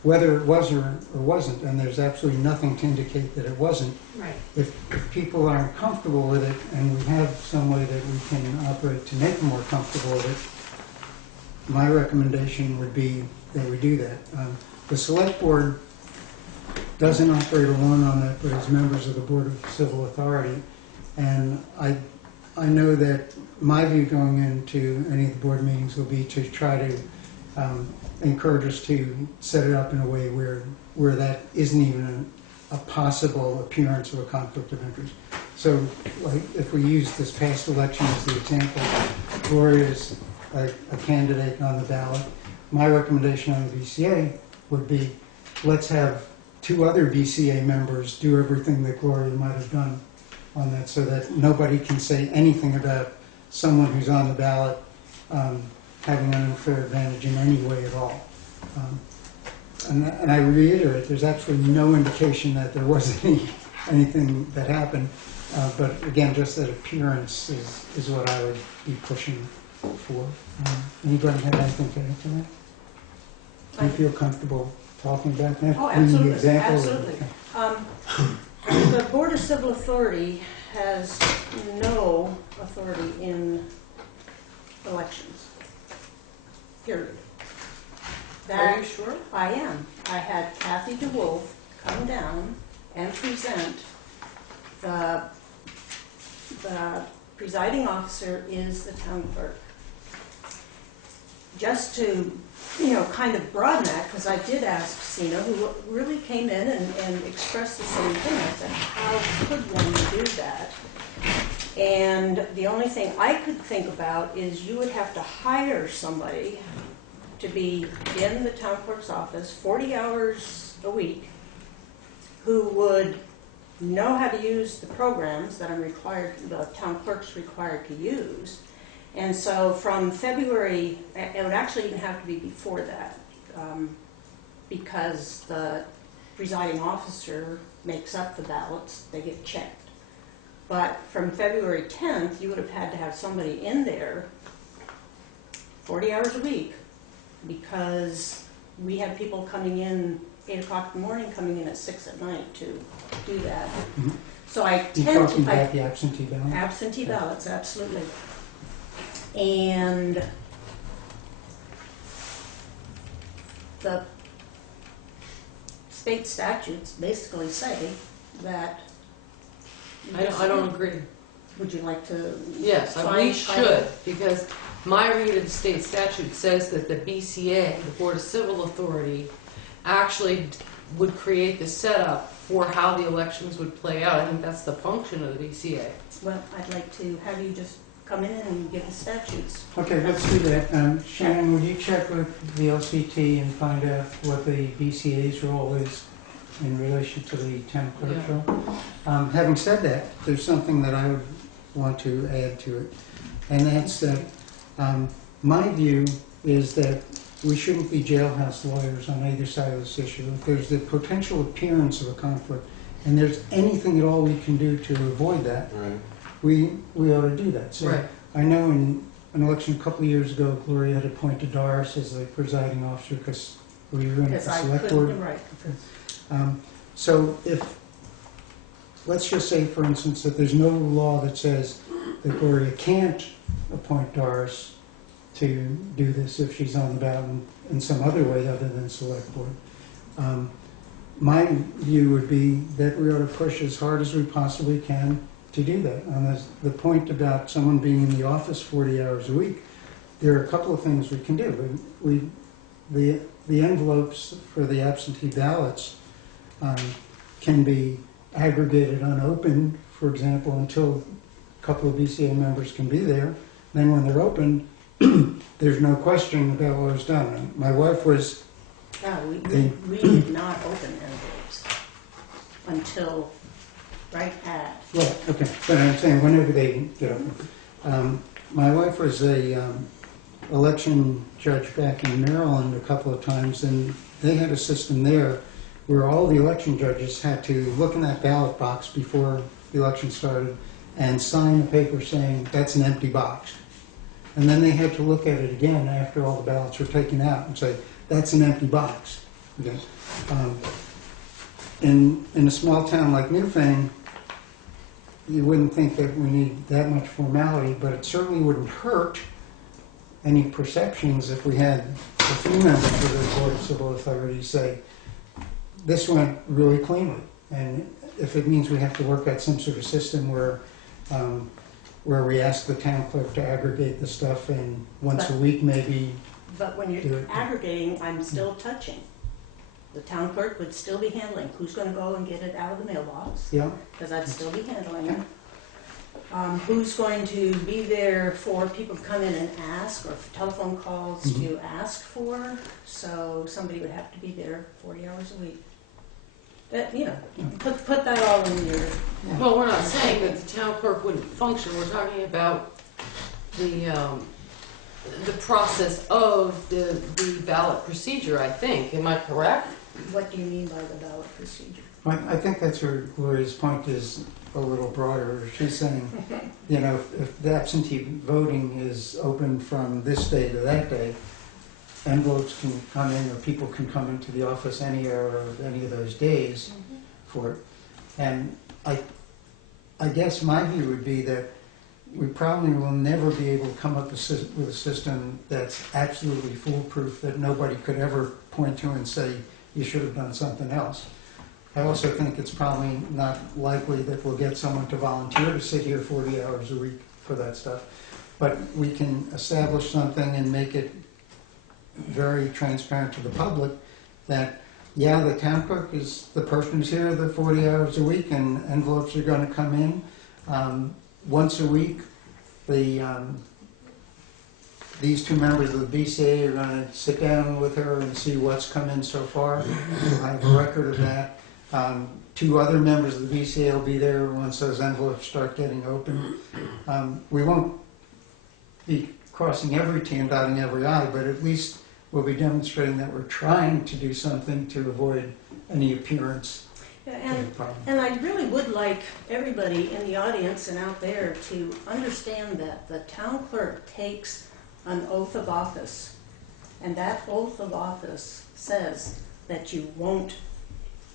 Whether it was or wasn't, and there's absolutely nothing to indicate that it wasn't, Right. if people aren't comfortable with it, and we have some way that we can operate to make them more comfortable with it, my recommendation would be that we do that. The select board doesn't operate alone on that, but as members of the Board of Civil Authority. And I know that my view going into any of the board meetings will be to try to encourage us to set it up in a way where that isn't even a possible appearance of a conflict of interest. So, like, if we use this past election as the example, Gloria's a candidate on the ballot. My recommendation on the BCA would be, let's have 2 other BCA members do everything that Gloria might have done on that, so that nobody can say anything about someone who's on the ballot having an unfair advantage in any way at all. And I reiterate, there's absolutely no indication that there was anything that happened. But again, just that appearance is what I would be pushing for. Anybody have anything to add to that? Do you feel comfortable talking about that? Oh, Giving the absolutely, example? absolutely. The Board of Civil Authority has no authority in elections, period. Are you sure? I am. I had Kathy DeWolf come down and present. The presiding officer is the town clerk. Just to, kind of broaden that, because I did ask Sina, who really came in and expressed the same thing. I said, how could one do that? And the only thing I could think about is you would have to hire somebody to be in the town clerk's office 40 hours a week, who would know how to use the programs that the town clerk's required to use. And so from February, it would actually even have to be before that, because the presiding officer makes up the ballots, they get checked. But from February 10th, you would have had to have somebody in there 40 hours a week, because we had people coming in 8 o'clock in the morning, coming in at 6 at night to do that. Mhm. So I You're tend talking to... about the absentee ballot? Absentee ballots, absolutely. And the state statutes basically say that... I don't agree. Would you like to... Yes, we find- should, because my read of the state statute says that the BCA, the Board of Civil Authority, actually would create the setup for how the elections would play out. I think that's the function of the BCA. Well, I'd like to have you just come in and give the statutes. Okay, let's do that. Shannon, would you check with the LCT and find out what the BCA's role is in relation to the town clerk's Yeah. role? Having said that, there's something that I would want to add to it, and that's that my view is that we shouldn't be jailhouse lawyers on either side of this issue. If there's the potential appearance of a conflict, and there's anything at all we can do to avoid that, Right. we ought to do that. So Right. I know in an election a couple of years ago, Gloria had appointed Doris as the presiding officer because we were in the Because I select couldn't, board. right. So if, let's just say, for instance, that there's no law that says that Gloria can't appoint Doris to do this if she's on the ballot in some other way other than select board. My view would be that we ought to push as hard as we possibly can to do that. On the point about someone being in the office 40 hours a week, there are a couple of things we can do. The envelopes for the absentee ballots can be aggregated unopened, for example, until a couple of BCA members can be there. Then when they're opened, there's no question about what was done. My wife was... No, we did not open envelopes until right at. Right, okay, but I'm saying whenever they get open. My wife was a election judge back in Maryland a couple of times, and they had a system there where all the election judges had to look in that ballot box before the election started and sign a paper saying that's an empty box. And then they had to look at it again after all the ballots were taken out and say, that's an empty box. Okay. In a small town like Newfane, you wouldn't think that we need that much formality, but it certainly wouldn't hurt any perceptions if we had a few members of the Board of Civil Authority say, this went really cleanly. And if it means we have to work out some sort of system where we ask the town clerk to aggregate the stuff and once a week maybe. But when you're aggregating, I'm still touching. The town clerk would still be handling who's going to go and get it out of the mailbox. Yeah. Because I'd still be handling it. Who's going to be there for people to come in and ask, or for telephone calls to ask for. So somebody would have to be there 40 hours a week. That, you know, put that all in your... Well, we're not saying that the town clerk wouldn't function. We're talking about the process of the ballot procedure, I think. Am I correct? What do you mean by the ballot procedure? I think that's where Gloria's point is a little broader. She's saying, you know, if the absentee voting is open from this day to that day, envelopes can come in, or people can come into the office any hour of any of those days for it. And I guess my view would be that we probably will never be able to come up with a system that's absolutely foolproof, that nobody could ever point to and say, you should have done something else. I also think it's probably not likely that we'll get someone to volunteer to sit here 40 hours a week for that stuff. But we can establish something and make it very transparent to the public that, yeah, the town clerk is the person who's here the 40 hours a week and envelopes are going to come in. Once a week, these two members of the BCA are going to sit down with her and see what's come in so far. We'll have a record of that. Two other members of the BCA will be there once those envelopes start getting open. We won't be crossing every T and dotting every I, but at least we'll be demonstrating that we're trying to do something to avoid any appearance of a problem. And I really would like everybody in the audience and out there to understand that the town clerk takes an oath of office, and that oath of office says that you won't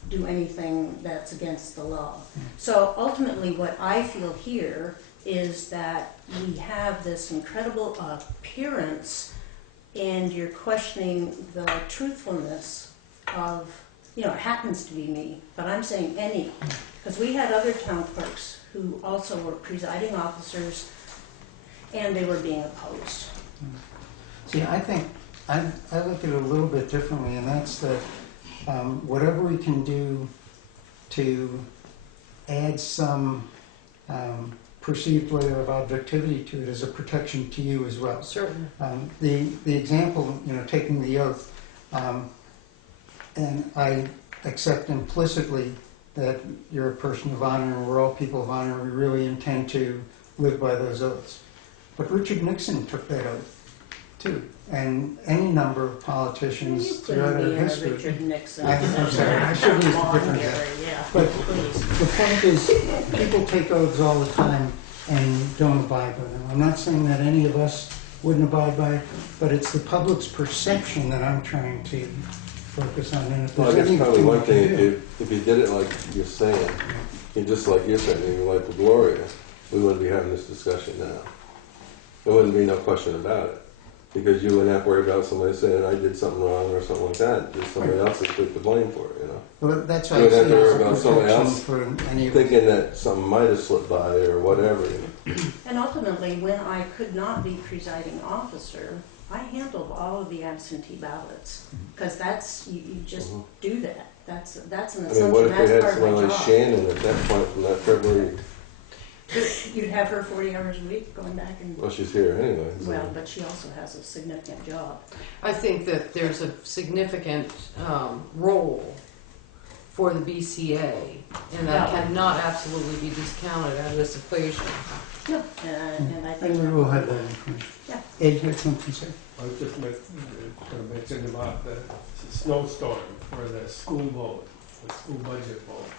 do anything that's against the law. So ultimately what I feel here is that we have this incredible appearance, and you're questioning the truthfulness of, you know, it happens to be me, but I'm saying any, because we had other town clerks who also were presiding officers, and they were being opposed. See, I think I look at it a little bit differently, and that's that whatever we can do to add some perceived layer of objectivity to it is a protection to you as well. Certainly. The example, you know, taking the oath, and I accept implicitly that you're a person of honor and we're all people of honor. We really intend to live by those oaths. But Richard Nixon took that oath too, and any number of politicians throughout our history. Richard Nixon. I'm sorry, I should use a different guy. Yeah. But the point is, people take oaths all the time and don't abide by them. I'm not saying that any of us wouldn't abide by it, but it's the public's perception that I'm trying to focus on. And if Well, I there's guess probably anything one we can thing, do, if you did it like you're saying, just like you're saying, like the Gloria, we wouldn't be having this discussion now. There wouldn't be no question about it. Because you wouldn't have to worry about somebody saying, I did something wrong or something like that. There's somebody else that took the blame for it, you know? Well, that's why You I would have see to it as worry a about somebody protection else for any of thinking that something might have slipped by or whatever, you know? And ultimately, when I could not be presiding officer, I handled all of the absentee ballots, because that's, you just do that. That's an I mean, what assumption, if they that's had part of somebody my like job. Shannon at that point from that February, You'd have her 40 hours a week going back and, well, she's here anyway. So. well, but she also has a significant job. I think that there's a significant role for the BCA, and that Yeah. cannot absolutely be discounted out of this equation. No, and I think. And we will have that information. Yeah. Ed, you had something to say? I was just going to mention about the snowstorm for the school vote, the school budget vote.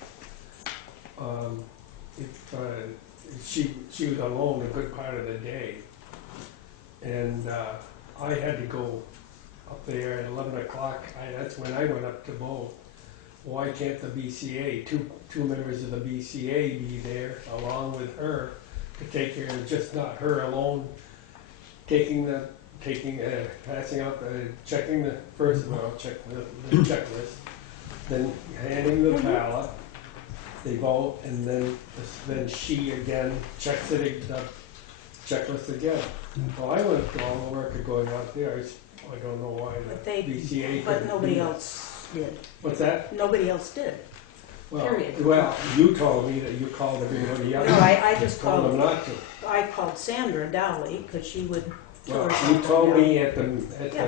She was alone a good part of the day, and I had to go up there at 11 o'clock. That's when I went up to vote. Why can't the BCA, two members of the BCA be there along with her to take care of just not her alone, passing out checking the first of all, check the checklist, then handing the ballot, they vote, and then she again checks the checklist again. Well, I went through all the work of going out there. I don't know why But the they, BCA but couldn't nobody do that. else did. What's that? Nobody else did. Period. Well, you told me that you called everybody No, else. I just Told them called, not to. I called Sandra Dowley, because she would throw Well, her you phone told down.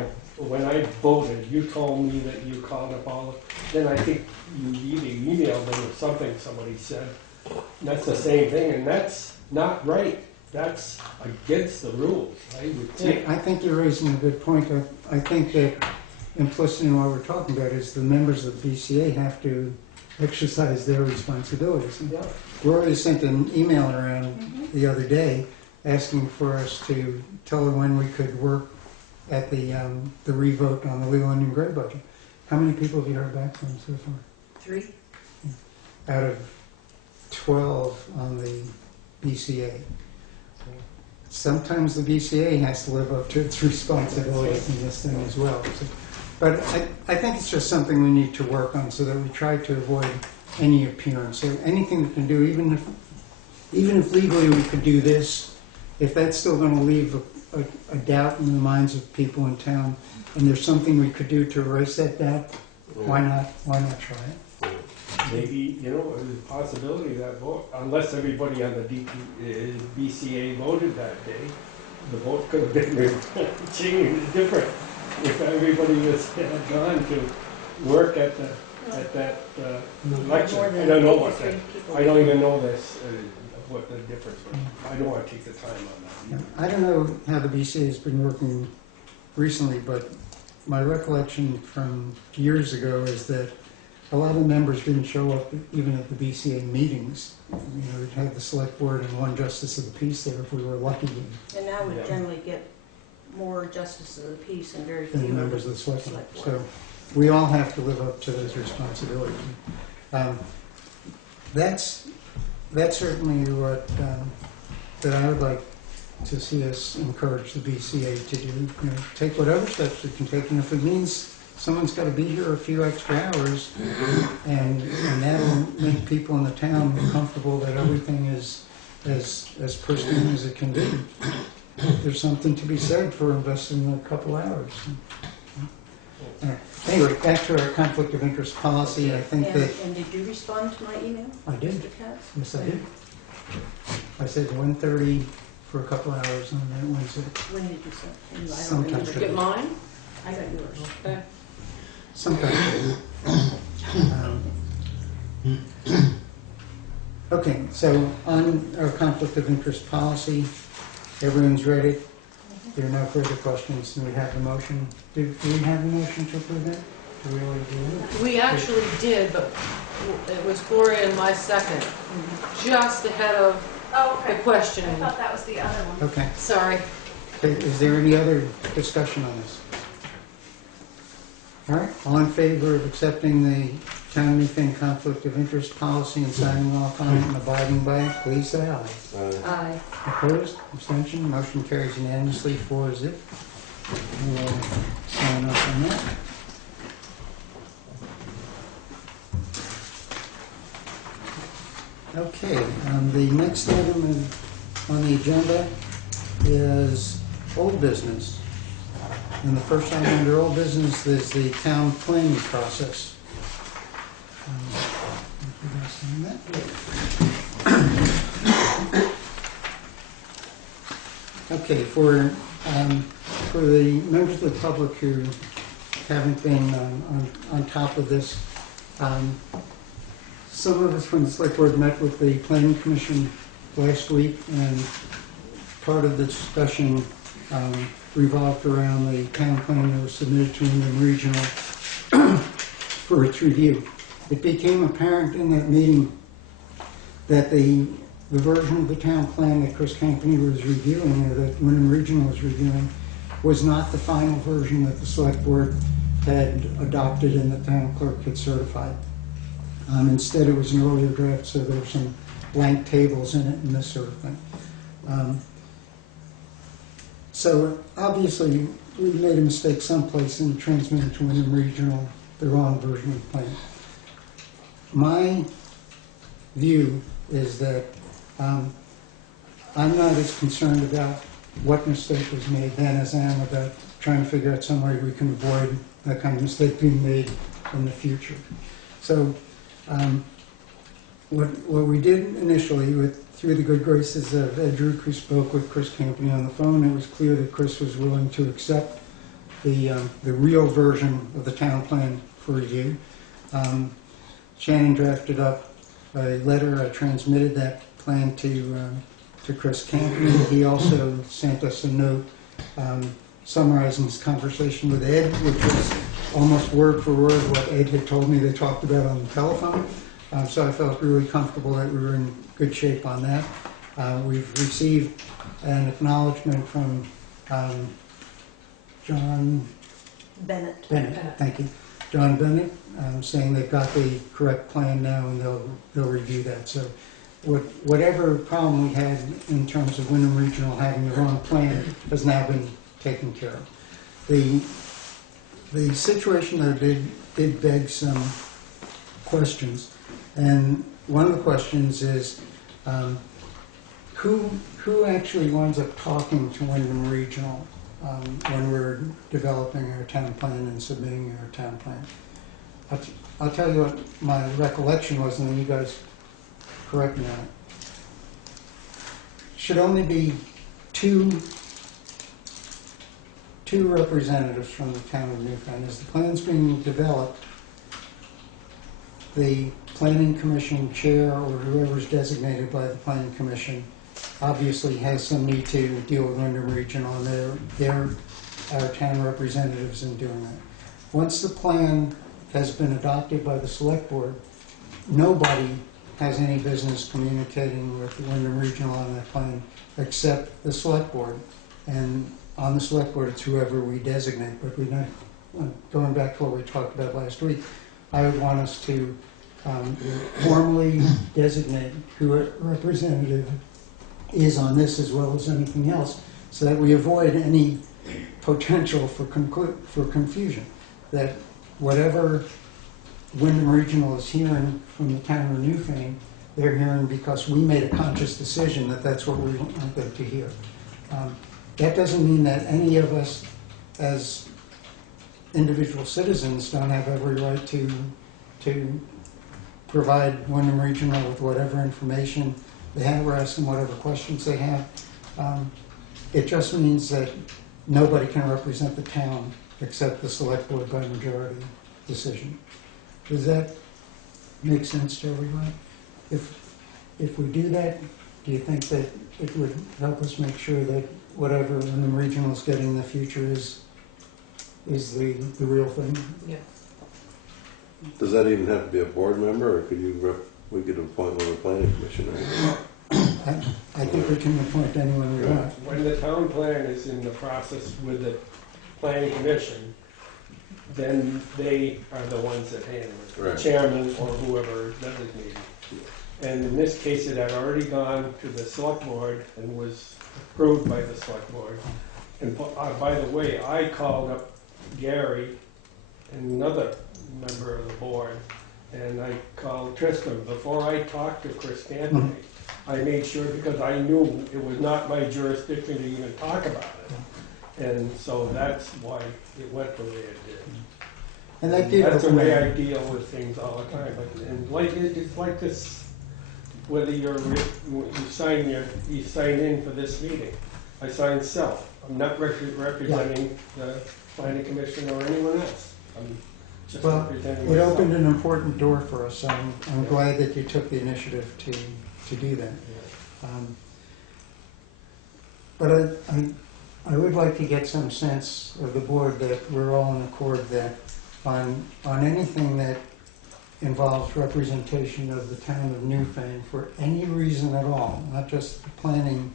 me when I voted, you told me that you called up then I think you either emailed them or something, somebody said. That's the same thing, and that's not right. That's against the rules, I would think. I think you're raising a good point. I think that implicit in what we're talking about is the members of the BCA have to exercise their responsibilities. Yeah. Gloria sent an email around the other day asking for us to tell her when we could work at the revote on the Leland and Gray budget. How many people have you heard back from so far? 3? Out of 12 on the BCA. Sometimes the BCA has to live up to its responsibilities in this thing as well. So, but I think it's just something we need to work on so that we try to avoid any appearance. So anything we can do, even if legally we could do this, if that's still going to leave a doubt in the minds of people in town, and there's something we could do to erase that doubt, why not try it? Maybe, there's a possibility that vote, unless everybody on the BCA voted that day, the vote could have been changed different. If everybody was gone to work at that election. More I than don't know what 83 that, people. I don't even know this, what the difference was. I don't want to take the time on that. I don't know how the BCA has been working recently, but my recollection from years ago is that a lot of members didn't show up even at the BCA meetings. We'd have the select board and one justice of the peace there if we were lucky, And now we Yeah. generally get more justices of the peace and very than few members of the select board. select So board. we all have to live up to those responsibilities. That's certainly what that I would like to see us encourage the BCA to do. Take whatever steps we can take, and if it means someone's got to be here a few extra hours, and that'll make people in the town comfortable that everything is as pristine as it can be. There's something to be said for investing a couple hours. Anyway, back to our conflict of interest policy. I think that And did you respond to my email, I did. Mr. Katz? Yes, I did. I said 1:30 for a couple hours on that Wednesday. When did you send? I don't Sometime remember. today. Get mine? I got yours. Okay. Sometime. Okay, so on our conflict of interest policy, everyone's ready. There are no further questions, and we have the motion. Do we have the motion to approve that? Do we already do it? We actually did, but it was Gloria and my second, just ahead of Oh, the okay. I questioning. thought that was the other one. Okay. Sorry. Okay, is there any other discussion on this? All right, all in favor of accepting the town of Newfane conflict of interest policy and signing off on it and abiding by it, please say aye. Aye. Opposed, abstention, motion carries unanimously 4-0. We'll sign off on that. Okay, the next item on the agenda is old business. And the first item under old business is the town planning process. Okay, for the members of the public who haven't been on top of this, some of us from the select board met with the planning commission last week, and part of the discussion revolved around the town plan that was submitted to Wyndham Regional for its review. It became apparent in that meeting that the version of the town plan that Chris Campany was reviewing, or that Wyndham Regional was reviewing, was not the final version that the select board had adopted and the town clerk had certified. Instead, it was an earlier draft, so there were some blank tables in it and this sort of thing. So obviously, we made a mistake someplace in transmitting to Wyndham Regional the wrong version of the plan. My view is that I'm not as concerned about what mistake was made then as I am about trying to figure out some way we can avoid that kind of mistake being made in the future. So what we did initially, through the good graces of Ed Druk, who spoke with Chris Campany on the phone, it was clear that Chris was willing to accept the real version of the town plan for review. Shannon drafted up a letter. I transmitted that plan to Chris Campany. He also sent us a note summarizing his conversation with Ed, which was almost word for word what Ed had told me they talked about on the telephone. So I felt really comfortable that we were in good shape on that. We've received an acknowledgement from John Bennett. Thank you. John Bennett, saying they've got the correct plan now and they'll review that. So whatever problem we had in terms of Wyndham Regional having the wrong plan has now been taken care of. The situation though did beg some questions, and one of the questions is who actually winds up talking to Wyndham Regional when we're developing our town plan and submitting our town plan. I'll tell you what my recollection was, and then you guys correct me on it. Should only be two representatives from the town of Newfane. As the plan's being developed, the planning commission chair or whoever's designated by the planning commission obviously has some need to deal with Wyndham Regional, and they're our town representatives in doing that. Once the plan has been adopted by the select board, nobody has any business communicating with the Wyndham Regional on that plan except the select board. And on the select board, it's whoever we designate. But we're not, going back to what we talked about last week, I would want us to formally designate who a representative is on this as well as anything else, so that we avoid any potential for confusion. That whatever Wyndham Regional is hearing from the town of Newfane, they're hearing because we made a conscious decision that that's what we want them to hear. That doesn't mean that any of us as individual citizens don't have every right to provide Wyndham Regional with whatever information they have or ask them whatever questions they have. It just means that nobody can represent the town except the select board by majority decision. Does that make sense to everyone? If we do that, do you think that it would help us make sure that whatever Wyndham Regional is getting in the future is the real thing? Yeah. Does that even have to be a board member, or we could appoint one of the planning commissioners? I think we can appoint anyone we want. When the town plan is in the process with the planning commission, then they are the ones that handle it, the Right. chairman or whoever is designated. And in this case, it had already gone to the select board and was approved by the select board. And by the way, I called up Gary and another member of the board, and I called Tristan before I talked to Chris Cantony. I made sure, because I knew it was not my jurisdiction to even talk about it. And so that's why it went the way it did. And that did That's the open way up- I deal with things all the time. And like, it's like this, whether you sign in for this meeting. I sign self. I'm not representing the planning commission or anyone else. I'm just Well, representing it myself. opened an important door for us. I'm glad that you took the initiative to do that. But I would like to get some sense of the board that we're all in accord that on anything that involves representation of the town of Newfane for any reason at all, not just the planning,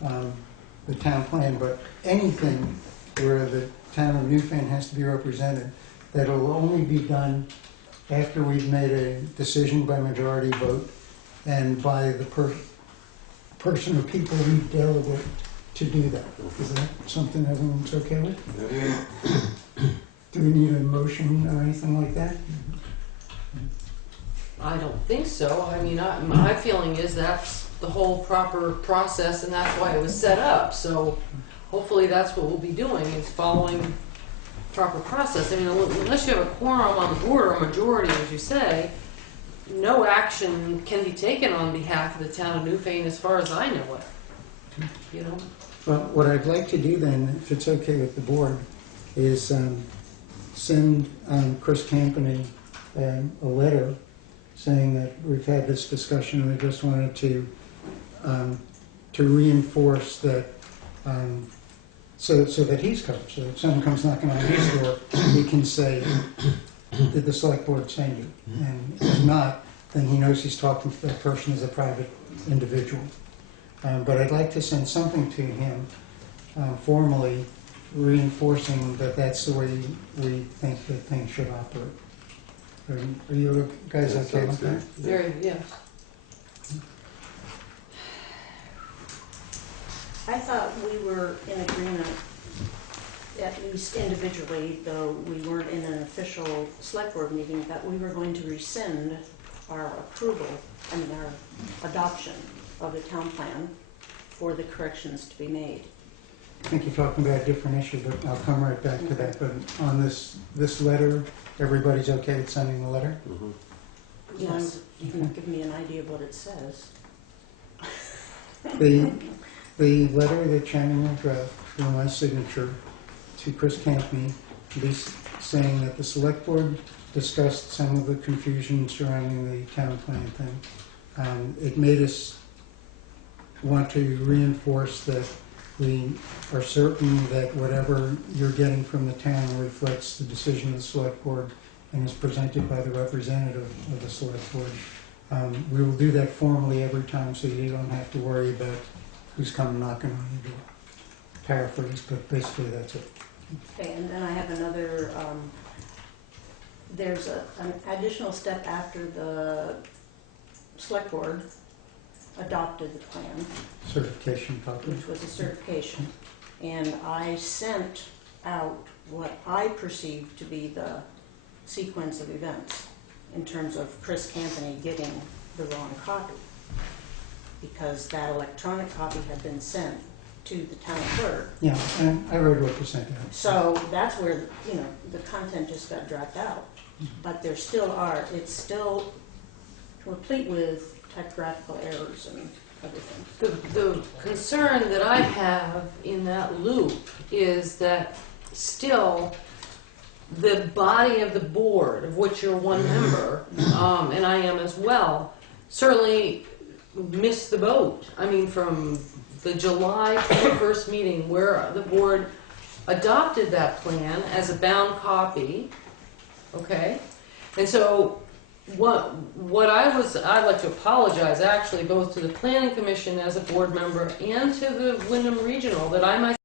the town plan, but anything where the town of Newfane has to be represented, that it'll only be done after we've made a decision by majority vote and by the person or people we delegate to do that. Is that something everyone's okay with? Do we need a motion or anything like that? I don't think so. I mean, my feeling is that's the whole proper process, and that's why it was set up. So hopefully that's what we'll be doing, is following proper process. I mean, unless you have a quorum on the board or a majority, as you say, no action can be taken on behalf of the town of Newfane as far as I know it. You know? Well, what I'd like to do then, if it's okay with the board, is send Chris Campany a letter saying that we've had this discussion and we just wanted to reinforce that, so that he's covered. So if someone comes knocking on his door, he can say, did the select board send you? And if not, then he knows he's talking to that person as a private individual. But I'd like to send something to him formally reinforcing that that's the way we think that things should operate. Are you guys okay with that? Very, yes. I thought we were in agreement, at least individually, though we weren't in an official select board meeting, that we were going to rescind our approval, our adoption of the town plan for the corrections to be made. I think you're talking about a different issue, but I'll come right back to that. But on this letter, everybody's okay with sending the letter? As long as you can give me an idea of what it says. The letter that Chairman will draft for my signature to Chris Campney, saying that the select board discussed some of the confusion surrounding the town plan thing. It made us want to reinforce that we are certain that whatever you're getting from the town reflects the decision of the select board and is presented by the representative of the select board. We will do that formally every time so you don't have to worry about who's coming knocking on your door. Paraphrase, but basically that's it. Okay, and then I have another, there's an additional step after the select board adopted the plan, Certification copy. which was a certification. And I sent out what I perceived to be the sequence of events in terms of Chris Campany getting the wrong copy, because that electronic copy had been sent to the town clerk. Yeah, and I read what you sent out. So that's where, the content just got dropped out. But there still are, it's still replete with typographical errors and everything. The concern that I have in that loop is that still the body of the board, of which you're one member, and I am as well, certainly missed the boat. I mean, from the July 21st meeting where the board adopted that plan as a bound copy, okay? And so I'd like to apologize actually both to the Planning Commission as a board member and to the Wyndham Regional that I myself